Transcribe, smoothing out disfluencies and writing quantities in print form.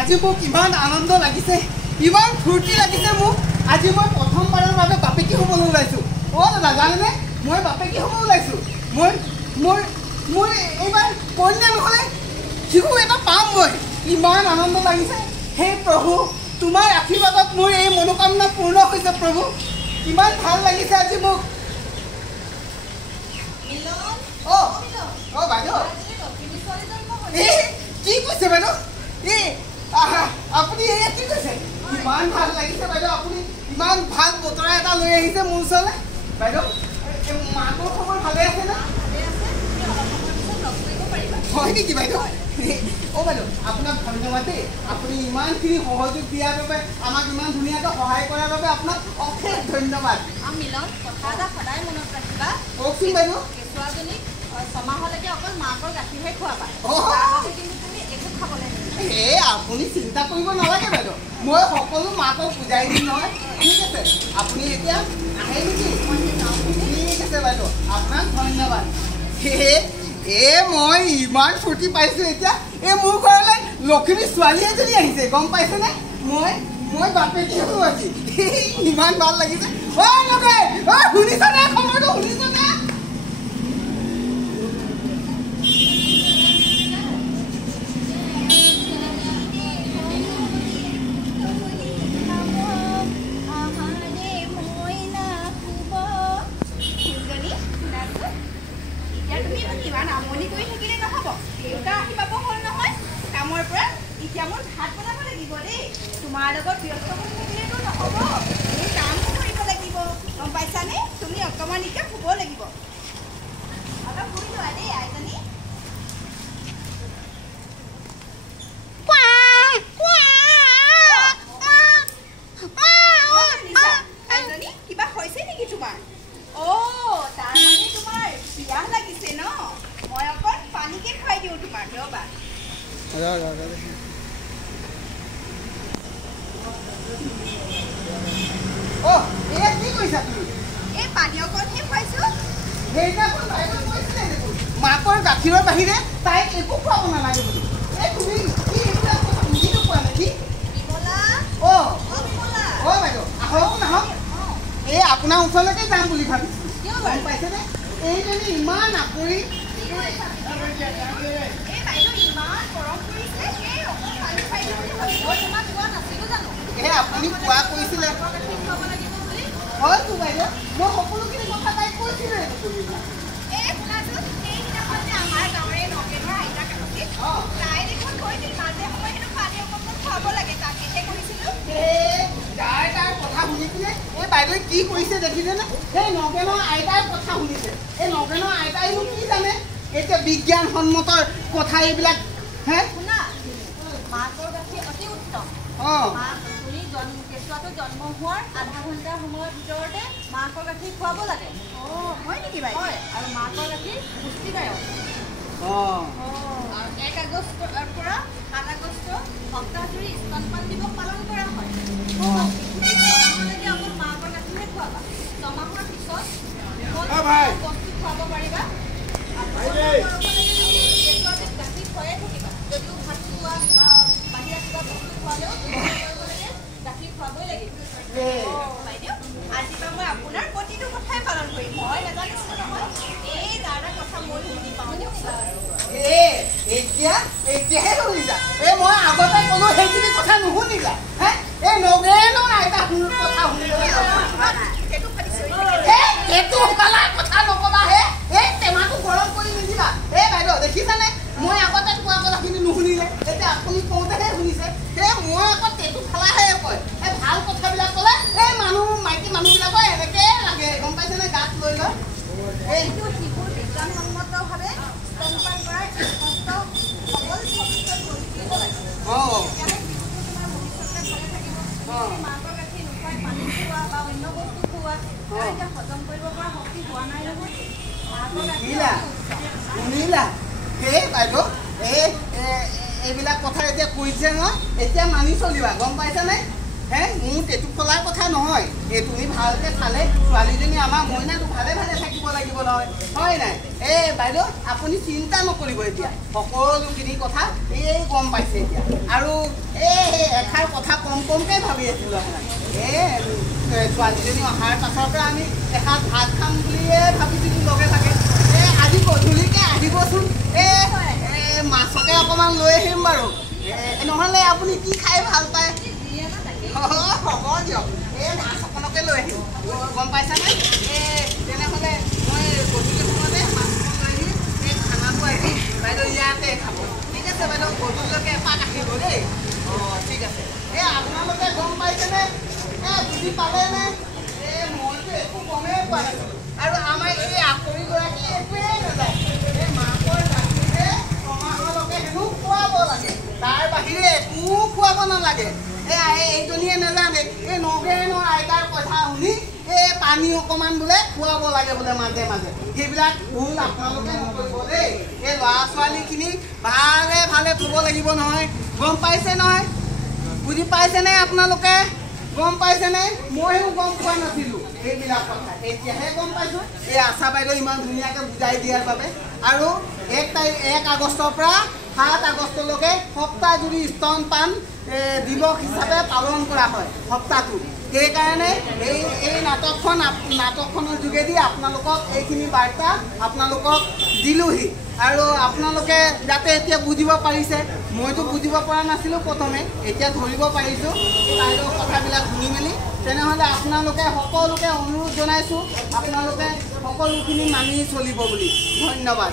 আজি মোক ইমান আনন্দ লাগিছে, ইমান ফূৰ্তি লাগিছে মোক। আজি মই প্ৰথমবাৰৰ বাবে বাপেকি হ'বলৈ ওলাইছোঁ। দাদা জানেনে, মই বাপেকি হ'ব ওলাইছোঁ। মোৰ এইবাৰ কন্যা নহ'লে শিশু এটা পাম মই। ইমান আনন্দ লাগিছে। হে প্ৰভু, তোমাৰ আশীৰ্বাদত মোৰ এই মনোকামনা পূৰ্ণ হৈছে প্ৰভু। ইমান ভাল লাগিছে আজি মোক। বাইদেউ কি কৈছে বাইদেউ? আপুনি এয়া কি কৈছে? ইমান ভাল লাগিছে বাইদেউ, আপুনি ইমান ভাল বতৰা এটা লৈ আহিছে মোৰ ওচৰলৈ। বাইদেউ মাকৰ খবৰ ভালে আছে না? হয় নেকি বাইদেউ? বাইদেউ আপোনাক ধন্যবাদ দেই। আপুনি ইমানখিনি সহযোগ দিয়াৰ বাবে, আমাক ইমান ধুনীয়াকৈ সহায় কৰাৰ বাবে আপোনাক অশেষ ধন্যবাদ। মিলন, কথা এটা সদায় মনত ৰাখিবা। কওকচোন বাইদেউ। কেঁচুৱাজনীক ছমাহলৈকে অকল মাকৰ গাখীৰহে খোৱাবা, কিন্তু তুমি একো খাবলৈ নিদিবা। আপুনি চিন্তা কৰিব নালাগে বাইদেউ, মই সকলো মাকক বুজাই দিম নহয়। ঠিক আছে, আপুনি এতিয়া আহে নেকি? ঠিক আছে বাইদেউ, আপোনাক ধন্যবাদ। মই ইমান ফূৰ্তি পাইছোঁ এতিয়া। মোৰ ঘৰলৈ লখিমী ছোৱালী এজনী আহিছে, গম পাইছেনে? মই বাপেকি হ'লো আজি। ইমান ভাল লাগিছে। শুনিছানে খবৰটো? শুনিছানে? তোমাৰ লগত ব্যস্ত হৈ থাকিলেতো নহ'ব, তুমি কাম কৰিব লাগিব, গম পাইছানে? তুমি অকণমান এতিয়া শুব লাগিব। অলপ শুই যোৱা দেই আইজনী। আইজনী কিবা হৈছে নেকি তোমাৰ? তাৰমানে তোমাৰ পিয়াহ লাগিছে ন? মই অকণ পানীকে খুৱাই দিওঁ তোমাক, ৰ'বা। কি কৰিছা তুমি? এই পানী অকণহে খুৱাইছোঁ। সেইদিনাখন বাইদেউ কৈছিলে দেখোন মাকৰ গাখীৰৰ বাহিৰে তাইক একো খুৱাব নালাগে বুলি। তুমি কি এইবিলাক কথা বুজি নোপোৱা নেকি? বিমলা, বাইদেউ আহক নাহক, আপোনাৰ ওচৰলৈকে যাম বুলি ভাবিছোঁ। গম পাইছেনে? এইজনী ইমান আকৰি। আপুনি কোৱা কৈছিলে হয়তো বাইদেউ, মই সকলোখিনি কথা তাইক কৈছিলোঁ। কথা শুনিছিলে বাইদেৱে কি কৰিছে দেখিছেনে? সেই নগেনৰ আইতাৰ কথা শুনিছে। এই নগেনৰ আইতাইনো কি জানে? এতিয়া বিজ্ঞানসন্মত কথা এইবিলাক। মাকৰ গাখীৰ অতি উত্তম। কেঁচুৱাটো জন্ম হোৱাৰ আধা ঘণ্টাৰ সময়ৰ ভিতৰতে মাকৰ গাখীৰ খুৱাব লাগে। হয় নেকি বাইদেউ? আৰু মাকৰ গাখীৰ পুষ্টিদায়ক। 1 আগষ্টৰ পৰা 7 আগষ্ট সপ্তাহজুৰি স্তনপান দিৱস পালন কৰা হয়। অকল মাকৰ গাখীৰহে খুৱাবা। 6 মাহৰ পিছত বস্তু খুৱাব পাৰিবা। কেঁচুৱাটোক গাখীৰ খুৱাই থাকিবা। যদিও ভাত খোৱা বা বাহিৰা কিবা বস্তু খোৱালেও গাখীৰ খুৱাবই লাগিব। বাইদেউ, আজিৰ পৰা মই আপোনাৰ প্ৰতিটো কথাই পালন কৰিম। মই নাজানিছোঁ নহয়, এই দাদা কথা মই শুনি পাওঁ দিয়ক। এতিয়াহে শুনিছা? মই আগতে ক'লো সেইখিনি কথা নুশুনিলা। এই নগেনৰ আইতা কথা শুনিবলৈ কথা নকবা। টেমাটো গৰম কৰি নিদিবা। বাইদেউ দেখিছানে, মই আগতে কোৱা কথাখিনি নুশুনিলে, এতিয়া আপুনি কওঁতেহে শুনিছে। মই আকৌ টেটু ফালাহে কয়। ভাল কথাবিলাক ক'লে মাইকী মানুহবিলাকৰ এনেকৈ লাগে, গম পাইছেনে? গাত লৈ লয়। শিশুৰ বিজ্ঞানসন্মতভাৱে স্তনপান কৰাৰ মাকৰ গাখীৰ নোখোৱাই পানী খোৱা বা অন্য বস্তু খোৱা হজম কৰিব পৰা শক্তি হোৱা নাই নহয়। শুনিলা? বাইদেউ এইবিলাক কথা এতিয়া কৈছে নহয়, এতিয়া মানি চলিবা, গম পাইছানে? হে মোৰ টেটু ফলাৰ কথা নহয় এই তুমি ভালকৈ চালে ছোৱালীজনী আমাৰ মইনাটো ভালে ভালে থাকিব লাগিব নহয় হয় নাই এই বাইদেউ আপুনি চিন্তা নকৰিব এতিয়া সকলোখিনি কথা এই গম পাইছে এতিয়া আৰু এই এষাৰ কথা কমকৈ ভাবি আছিলোঁ আপোনাক ছোৱালীজনী অহাৰ পাছৰ পৰা আমি এসাঁজ ভাত খাম বুলিয়ে ভাবিছিলোঁ লগে ভাগে আজি গধূলিকৈ আহিবচোন মাছকে অকণমান লৈ আহিম বাৰু নহ'লে আপুনি কি খাই ভাল পায় হ'ব দিয়ক মাছ অকণকে লৈ আহিম গম পাইছানে তেনেহ'লে মই গধূলি সময়তে মাছ অকণ লৈ আহিম খানাটো আহিম বাইদেউ ইয়াতে খাব ঠিক আছে বাইদেউ গধূলিলৈকে এপাক আহিব দেই ঠিক আছে আপোনালোকে গম পাইছেনে বুজি পালেনে মইতো একো গমেই পোৱা নাছিলোঁ আৰু আমাৰ এই আকৰিগৰাকী একোৱেই নাযায় মাকৰ গাখীৰহে ছমাহলৈকে হেনো খুৱাব লাগে তাৰ বাহিৰে একো খুৱাব নালাগে এইজনীয়ে নাজানে নগেনৰ আইতাৰ কথা শুনি পানী অকণমান বোলে খুৱাব লাগে বোলে মাজে মাজে সেইবিলাক ভুল আপোনালোকে নকৰিব দেই ল'ৰা ছোৱালীখিনি ভালে ভালে থ'ব লাগিব নহয় গম পাইছে নহয় বুজি পাইছেনে আপোনালোকে গম পাইছেনে ময়ো গম পোৱা নাছিলোঁ এইবিলাক কথা এতিয়াহে গম পাইছোঁ আশা বাইদেউ ইমান ধুনীয়াকৈ বুজাই দিয়াৰ বাবে আৰু 1 আগষ্টৰ পৰা 7 আগষ্টলৈকে সপ্তাহজুৰি স্তনপান দিৱস হিচাপে পালন কৰা হয় সপ্তাহটো সেইকাৰণে এই নাটকখনৰ যোগেদি আপোনালোকক এইখিনি বাৰ্তা আপোনালোকক দিলোঁহি আৰু আপোনালোকে যাতে এতিয়া বুজিব পাৰিছে মইতো বুজিব পৰা নাছিলোঁ প্ৰথমে এতিয়া ধৰিব পাৰিছোঁ বাইদেউ কথাবিলাক শুনি মেলি তেনেহ'লে আপোনালোকে সকলোকে অনুৰোধ জনাইছোঁ আপোনালোকে সকলোখিনি মানি চলিব বুলি ধন্যবাদ